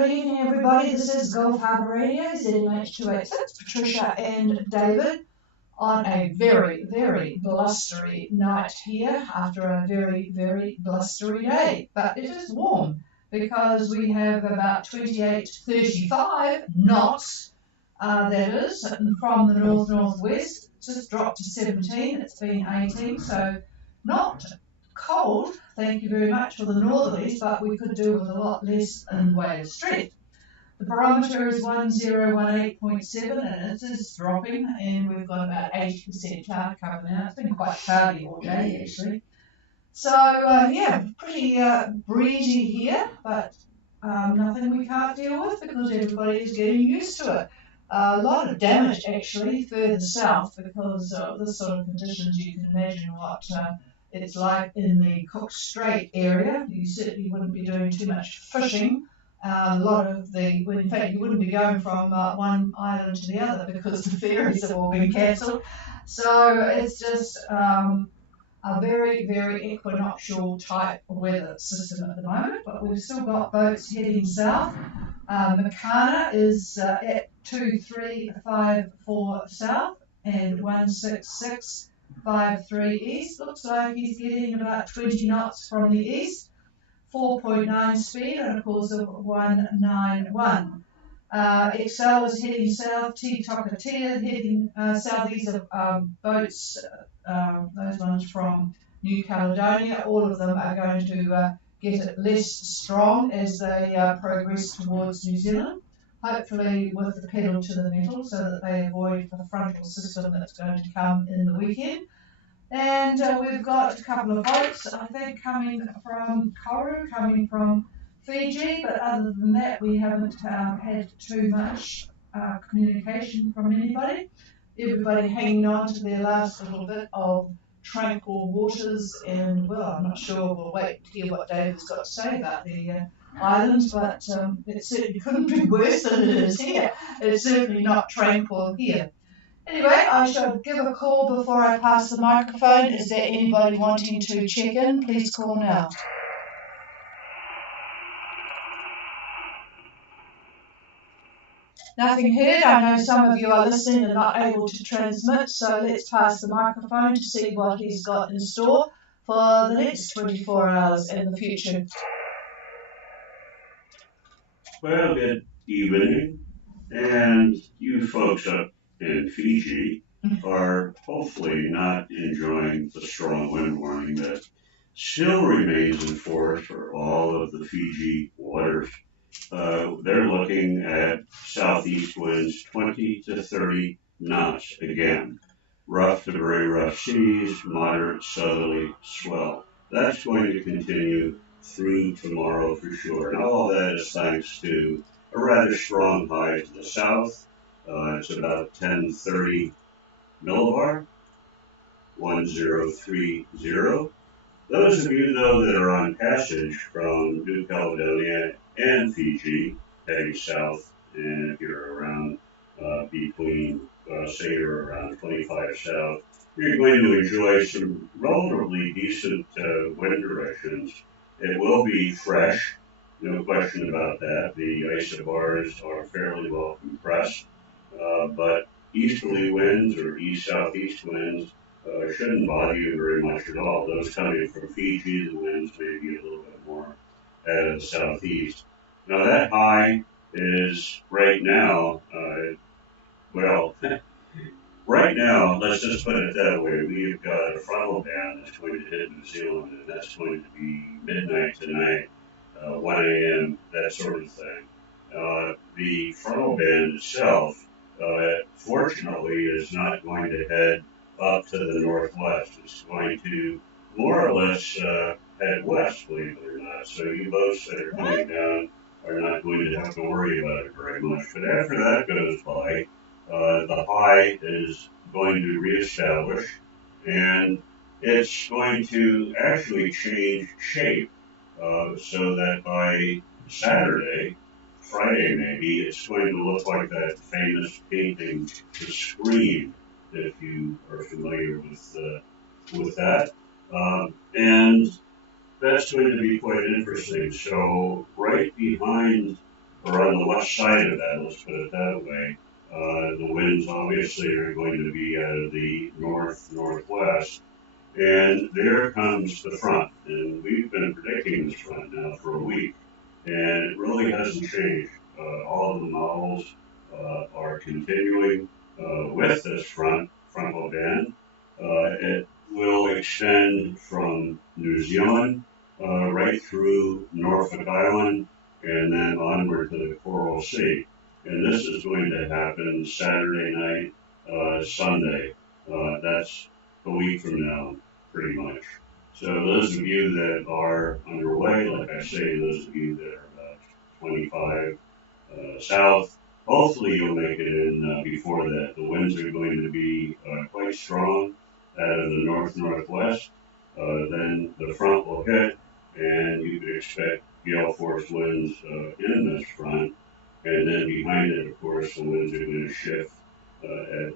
good evening, everybody. This is Gulf Harbour Radio, ZMH286, Patricia and David, on a very, very blustery night here after a very, very blustery day. But it is warm because we have about 28-35 knots, that is, from the north-northwest. Just dropped to 17. It's been 18, so not cold, thank you very much for the northerlies, but we could do with a lot less in way of strength. The barometer is 1018.7 and it is dropping, and we've got about 80% cloud cover now. It's been quite cloudy all day actually. So yeah, pretty breezy here, but nothing we can't deal with because everybody is getting used to it. A lot of damage actually further south because of this sort of conditions. You can imagine what it's like in the Cook Strait area. You certainly wouldn't be doing too much fishing. A lot of in fact, you wouldn't be going from one island to the other because the ferries have all been cancelled. So it's just a very, very equinoctial type of weather system at the moment, but we've still got boats heading south. Makana is at 2354 south and 16653 east. Looks like he's getting about 20 knots from the east, 4.9 speed and a course of 191. Excel is heading south, T Tokatea heading southeast of boats, those ones from New Caledonia. All of them are going to get it less strong as they progress towards New Zealand, hopefully with the pedal to the metal so that they avoid the frontal system that's going to come in the weekend. And we've got a couple of boats, I think, coming from Koru, coming from Fiji, but other than that we haven't had too much communication from anybody. Everybody hanging on to their last little bit of tranquil waters, and well, I'm not sure, we'll wait to hear what David's got to say about the islands, but it certainly couldn't be worse than it is here. It's certainly not tranquil here. Anyway, I shall give a call before I pass the microphone. Is there anybody wanting to check in? Please call now. Nothing heard. I know some of you are listening and not able to transmit, so let's pass the microphone to see what he's got in store for the next 24 hours in the future. Well, good evening, and you folks up in Fiji are hopefully not enjoying the strong wind warning that still remains in force for all of the Fiji waters. They're looking at southeast winds 20 to 30 knots again. Rough to very rough seas, moderate southerly swell. That's going to continue through tomorrow for sure. And all that is thanks to a rather strong high to the south. It's about 1030 millibar, 1030. Those of you, though, that are on passage from New Caledonia and Fiji heading south, and if you're around between, say you're around 25 south, you're going to enjoy some relatively decent wind directions. It will be fresh, no question about that. The isobars are fairly well compressed, but easterly winds or east-southeast winds shouldn't bother you very much at all. Those coming from Fiji, the winds may be a little bit more out of the southeast. Now that high is right now, right now, let's just put it that way, we've got a frontal band that's going to hit New Zealand, and that's going to be midnight tonight, 1 a.m., that sort of thing. The frontal band itself, fortunately, is not going to head up to the northwest. It's going to more or less head west, believe it or not. So you boats that are coming down are not going to have to worry about it very much. But after that goes by, the high is going to reestablish, and it's going to actually change shape so that by Saturday, Friday maybe, it's going to look like that famous painting, The Scream, if you are familiar with that. And that's going to be quite interesting. So right behind or on the west side of that, let's put it that way. The winds obviously are going to be out of the north-northwest. And there comes the front. And we've been predicting this front now for a week. And it really hasn't changed. All of the models are continuing with this frontal band. It will extend from New Zealand right through Norfolk Island and then onward to the Coral Sea. And this is going to happen Saturday night, Sunday. That's a week from now, pretty much. So those of you that are underway, like I say, those of you that are about 25 south, hopefully you'll make it in before that. The winds are going to be quite strong out of the north-northwest. Then the front will hit, and you could expect gale force winds in this front. And then behind it, of course, the winds are going to shift,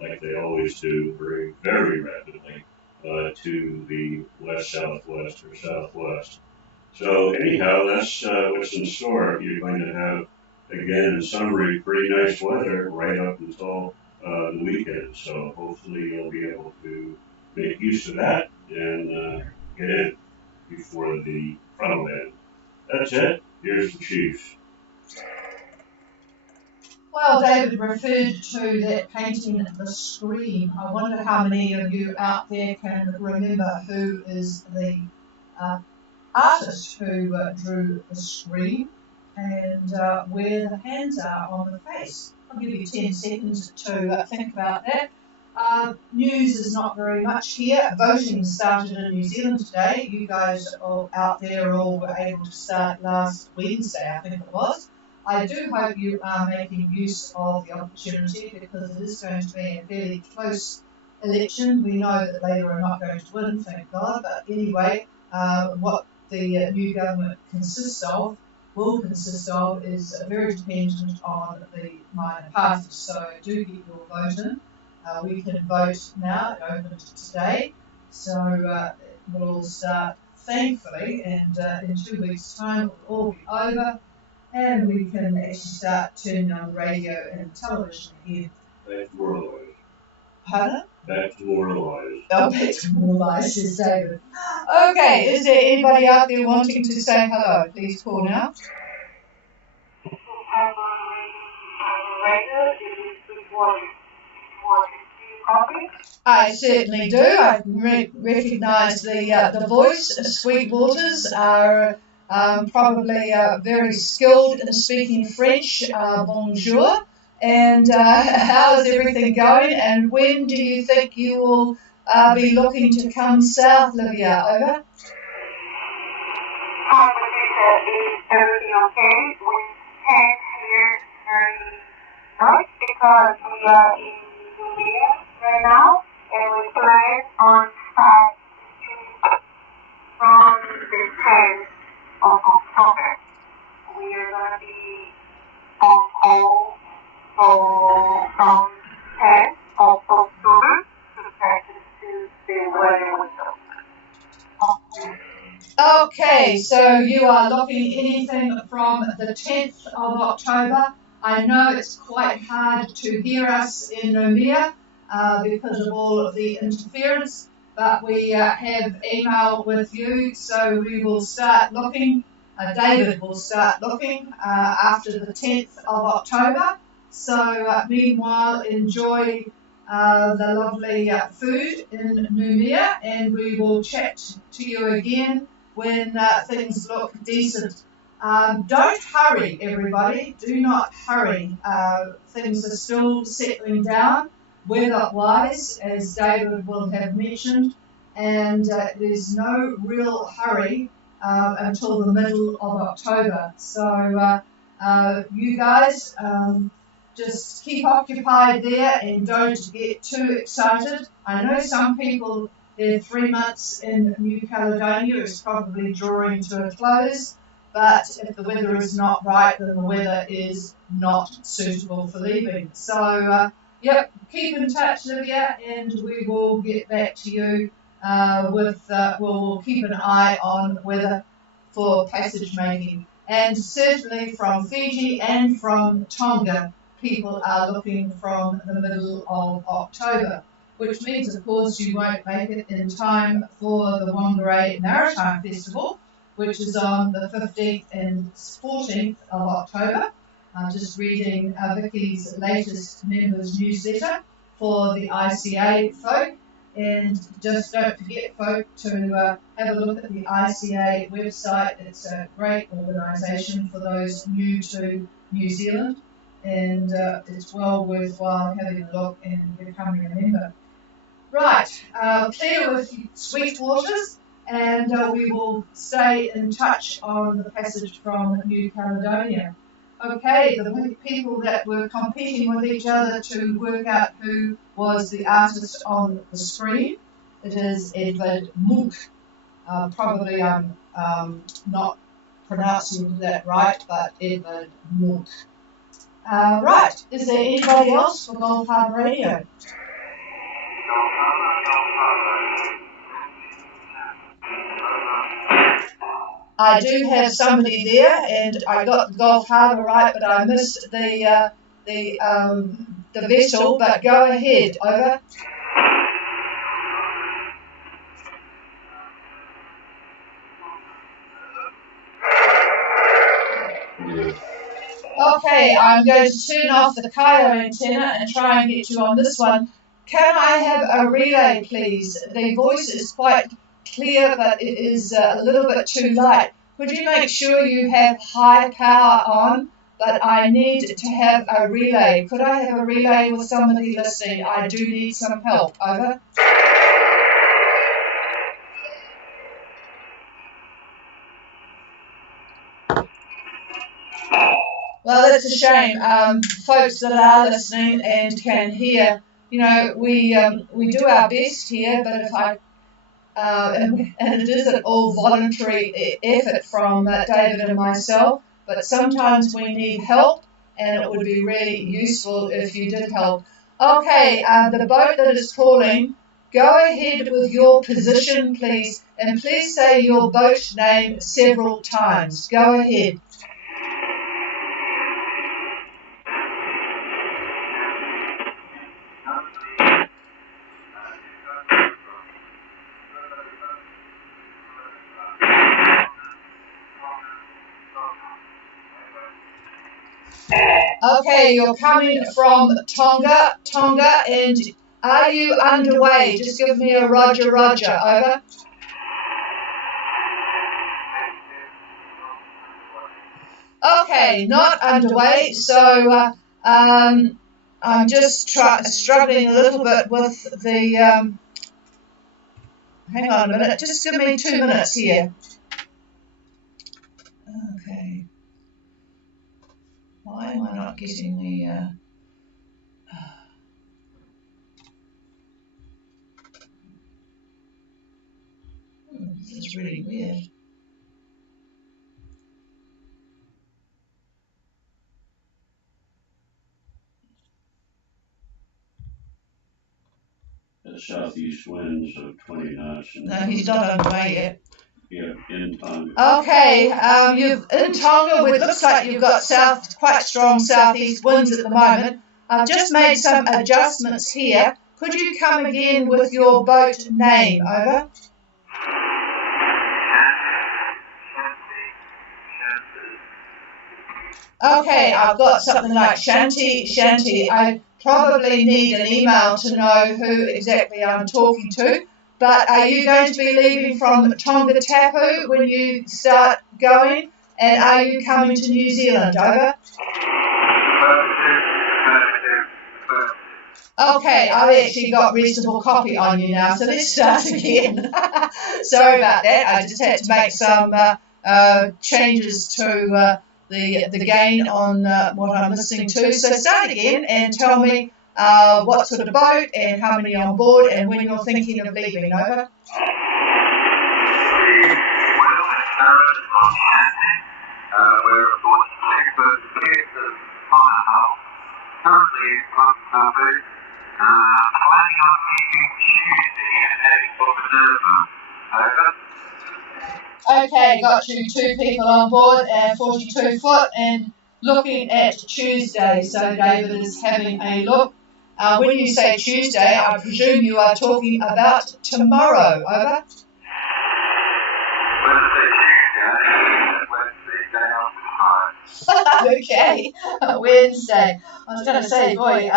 like they always do, very, very rapidly to the west-southwest or southwest. So anyhow, that's what's in store. You're going to have, again, in summary, pretty nice weather right up until the weekend. So hopefully you'll be able to make use of that and get in before the frontal band. That's it. Here's the chief. Well, David referred to that painting, The Scream. I wonder how many of you out there can remember who is the artist who drew The Scream and where the hands are on the face. I'll give you 10 seconds to think about that. News is not very much here. Voting started in New Zealand today. You guys all out there all were able to start last Wednesday, I think it was. I do hope you are making use of the opportunity because it is going to be a fairly close election. We know that Labour are not going to win, thank God, but anyway, what the new government will consist of, is very dependent on the minor parties. So do get your vote in. We can vote now, it opened today, so it will all start thankfully, and in 2 weeks' time it will all be over. And we can actually start turning on the radio and television again. Back to more lies. Pardon? Back to more lies. Oh, back to more lies, says David. Okay, is there anybody out there wanting to say hello? Please call now. I certainly do. I recognise the voice. Sweet Waters are probably very skilled in speaking French. Bonjour. And how is everything going? And when do you think you will be looking to come south, Livia? Over. Hi, Patricia. Is everything okay? We can't hear very much because we are in India right now, and we plan on starting from the 10th of October. We are going to be on hold from 10th of October to practice to the weather window. Okay, so you are looking anything from the 10th of October. I know it's quite hard to hear us in Noumea because of all of the interference, but we have email with you, so we will start looking. David will start looking after the 10th of October. So meanwhile, enjoy the lovely food in Noumea, and we will chat to you again when things look decent. Don't hurry, everybody. Do not hurry. Things are still settling down weather-wise, as David will have mentioned, and there's no real hurry until the middle of October. So you guys just keep occupied there and don't get too excited. I know some people, their 3 months in New Caledonia is probably drawing to a close, but if the weather is not right, then the weather is not suitable for leaving. So, yep, keep in touch, Livia, and we will get back to you we'll keep an eye on weather for passage making. and certainly from Fiji and from Tonga, people are looking from the middle of October, which means, of course, you won't make it in time for the Whangarei Maritime Festival, which is on the 15th and 14th of October. I'm just reading Vicky's latest members newsletter for the ICA folk. And just don't forget, folk, to have a look at the ICA website. It's a great organisation for those new to New Zealand, and it's well worthwhile having a look and becoming a member. Right, clear with sweet waters, and we will stay in touch on the passage from New Caledonia. Okay, the people that were competing with each other to work out who was the artist on the screen. It is Edvard Munch. Probably I'm not pronouncing that right, but Edvard Munch. Right, is there anybody else for Gulf Harbour Radio? I do have somebody there, and I got the Gulf Harbour right, but I missed the vessel. But go ahead, over. Okay, I'm going to turn off the Kaio antenna and try and get you on this one. Can I have a relay, please? The voice is quite clear, but it is a little bit too light. Could you make sure you have high power on? But I need to have a relay. Could I have a relay with somebody listening? I do need some help. Over. Well, that's a shame. Folks that are listening and can hear, you know, we do our best here, but if I and it isn't all voluntary effort from David and myself, but sometimes we need help, and it would be really useful if you did help. Okay, the boat that is calling, go ahead with your position, please, and please say your boat name several times. Go ahead. Okay, you're coming from Tonga, and are you underway? Just give me a roger, roger, over. Okay, not underway, so I'm just struggling a little bit with the, hang on a minute, just give me 2 minutes here. Okay. Why am I not getting the, this is really weird. Southeast winds of 20 knots. No, he's not underway yet. Yeah, in Tonga. Okay, you've in Tonga. It looks like you've got quite strong southeast winds at the moment. I've just made some adjustments here. Could you come again with your boat name? Over. Okay, I've got something like Shanty. I probably need an email to know who exactly I'm talking to. But are you going to be leaving from Tonga Tapu when you start going? And are you coming to New Zealand? Over. Okay, I've actually got reasonable copy on you now, so let's start again. Sorry about that. I just had to make some changes to the gain on what I'm listening to. So start again and tell me what sort of boat and how many on board and when you're thinking of leaving. Over. We're 46 cases on a house, currently on topic, planning on leaving Tuesday and heading for Minerva. Over. Okay, got you 2 people on board at 42 foot and looking at Tuesday. So David is having a look. When you say Tuesday, I presume you are talking about tomorrow. Over. Okay, Wednesday. I was going to say, boy,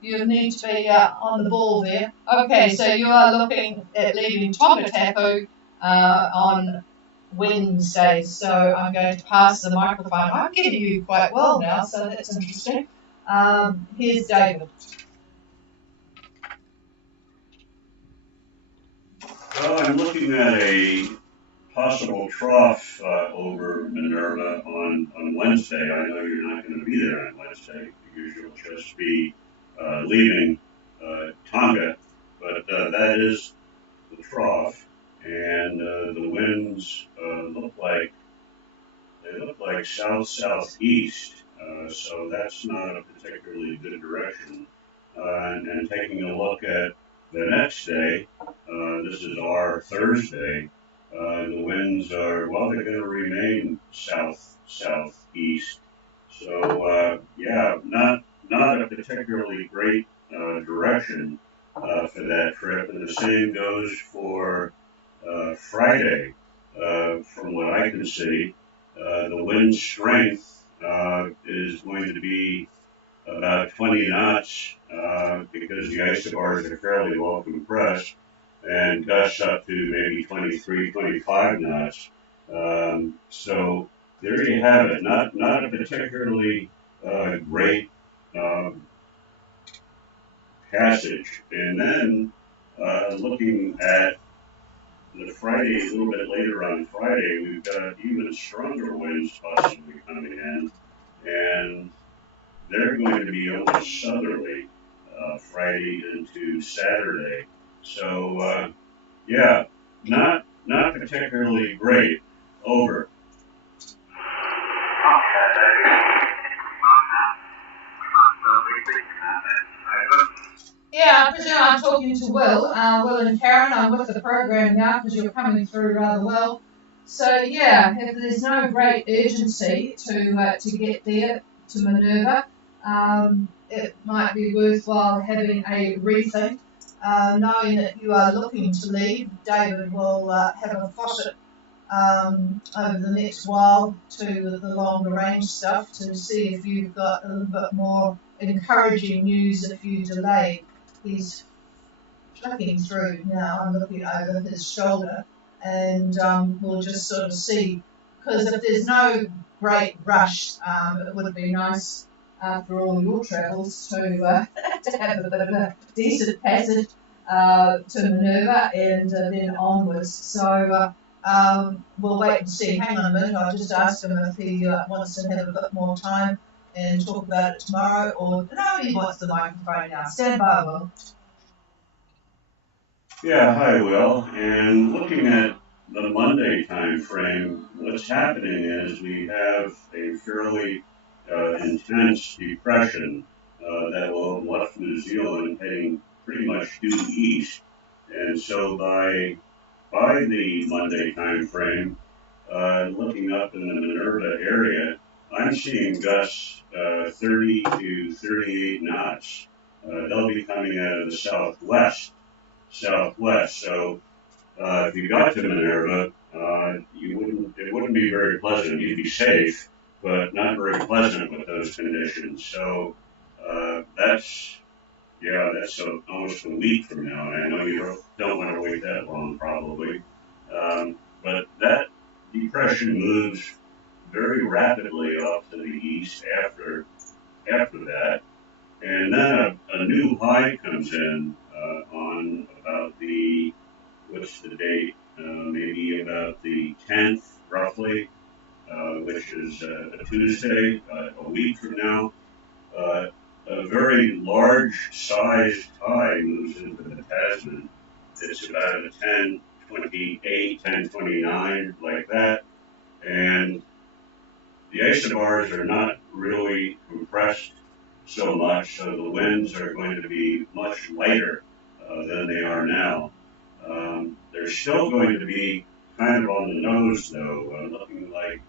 you need to be on the ball there. Okay, so you are looking at leaving Tongatapu on Wednesday. So I'm going to pass the microphone. I'm getting you quite well now, so that's interesting. Here's David. Well, I'm looking at a possible trough over Minerva on Wednesday. I know you're not going to be there on Wednesday because you'll just be leaving Tonga, but that is the trough, and the winds look like south southeast. So that's not a particularly good direction. And taking a look at the next day, this is our Thursday. The winds are, well, they're going to remain south southeast. So yeah, not a particularly great direction for that trip. And the same goes for Friday. From what I can see, the wind strength is going to be about 20 knots because the isobars are fairly well compressed, and gusts up to maybe 23, 25 knots. So there you have it. Not a particularly great um, passage. And then looking at the Friday, a little bit later on Friday, we've got even stronger winds possibly coming in, and they're going to be almost southerly Friday into Saturday. So yeah, not particularly great. Over. Yeah, I presume I'm talking to Will. Will and Karen, I'm with the program now because you're coming through rather well. So yeah, if there's no great urgency to get there to Minerva, it might be worthwhile having a rethink. Knowing that you are looking to leave, David will have a faucet over the next while to the longer range stuff to see if you've got a little bit more encouraging news if you delay. He's flicking through now. I'm looking over his shoulder, and we'll just sort of see. Because if there's no great rush, it would be nice after all your travels to to have a bit of a decent passage to Minerva and then onwards. So we'll wait and see. Hang on a minute. I'll just ask him if he wants to have a bit more time and talk about it tomorrow, or no, he wants the microphone now. Stand by, Will. Yeah, hi, Will. And looking at the Monday time frame, what's happening is we have a fairly intense depression that will have left New Zealand heading pretty much due east. And so by the Monday time frame, looking up in the Minerva area, I'm seeing gusts 30 to 38 knots. They'll be coming out of the southwest. So if you got to Minerva, it wouldn't be very pleasant. You'd be safe, but not very pleasant with those conditions. So that's almost a week from now. And I know you don't want to wait that long, probably. But that depression moves very rapidly off to the east after that. And then a new high comes in on about what's the date? Maybe about the 10th, roughly, which is a Tuesday, a week from now. A very large-sized high moves into the Tasman. It's about a 1028, 1029, like that. And the isobars are not really compressed so much, so the winds are going to be much lighter than they are now. There's still going to be kind of on the nose, though, looking like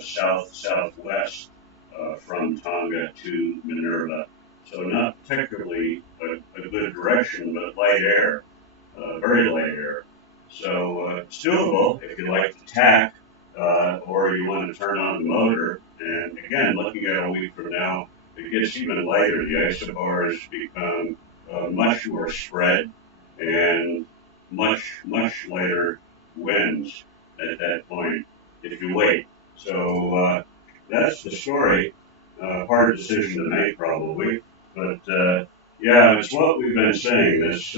south-southwest from Tonga to Minerva. So not particularly a good direction, but light air, very light air. So it's doable if you like to tack or you want to turn on the motor. And again, looking at a week from now, it gets even lighter. The isobars become much more spread and much lighter winds at that point if you wait. So that's the story. Hard decision to make probably, but yeah, it's what we've been saying. This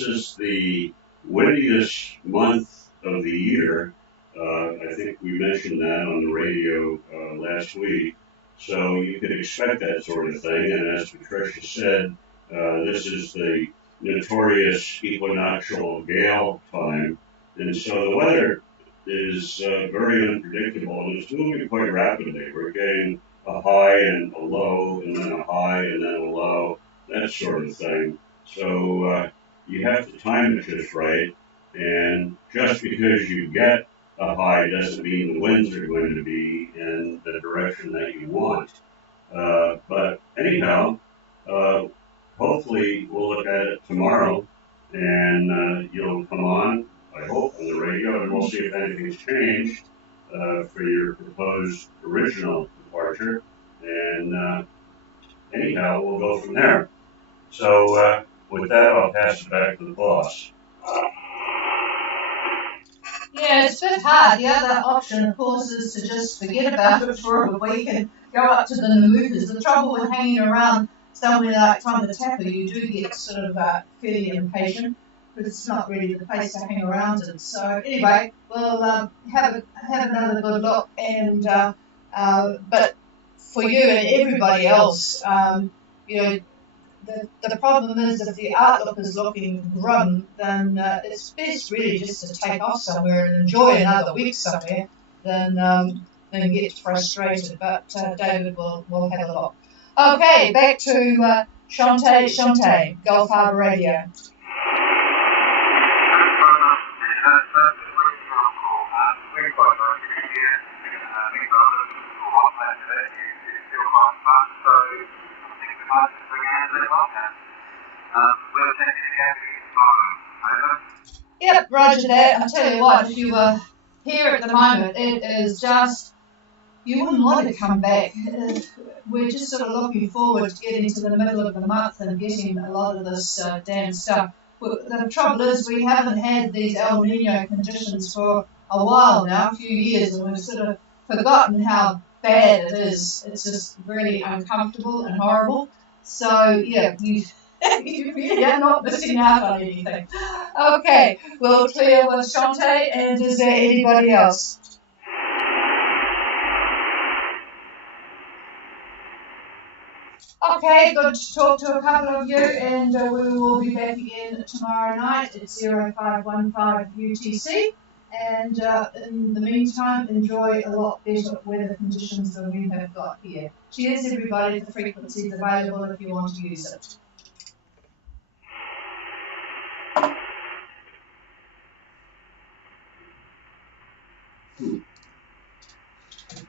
is the windiest month of the year. I think we mentioned that on the radio last week. So you could expect that sort of thing. And as Patricia said, this is the notorious equinoctial gale time. And so the weather is very unpredictable and it's moving quite rapidly. We're getting a high and a low, and then a high and then a low, that sort of thing. So you have to time it just right. And just because you get a high doesn't mean the winds are going to be in the direction that you want. But anyhow, uh, hopefully we'll look at it tomorrow and you'll come on, I hope, on the radio and we'll see if anything's changed for your proposed original departure. And anyhow, we'll go from there. So with that, I'll pass it back to the boss. Yeah, it's a bit hard. The other option, of course, is to just forget about it for a week and go up to the Namukas. The trouble with hanging around somewhere like Tonga Tapa, you do get sort of fairly impatient because it's not really the place to hang around in. So anyway, we'll have another good look. And but for you and everybody else, you know, the problem is if the outlook is looking grim, then it's best really just to take off somewhere and enjoy another week somewhere than get frustrated. But David will have a look. Okay, back to Shantae, Gulf Harbour Radio. Yep, roger that. I tell you what, if you were here at the moment, it is just, you wouldn't want to come back. We're just sort of looking forward to getting to the middle of the month and getting a lot of this damn stuff. The trouble is we haven't had these El Nino conditions for a while now, a few years, and we've sort of forgotten how bad it is. It's just really uncomfortable and horrible. So, yeah, you're not missing out on anything. Okay, we'll clear with Shantae, and is there anybody else? Okay, good to talk to a couple of you, and we will be back again tomorrow night at 0515 UTC. And in the meantime, enjoy a lot better weather conditions than we have got here. Cheers, everybody. The frequency is available if you want to use it.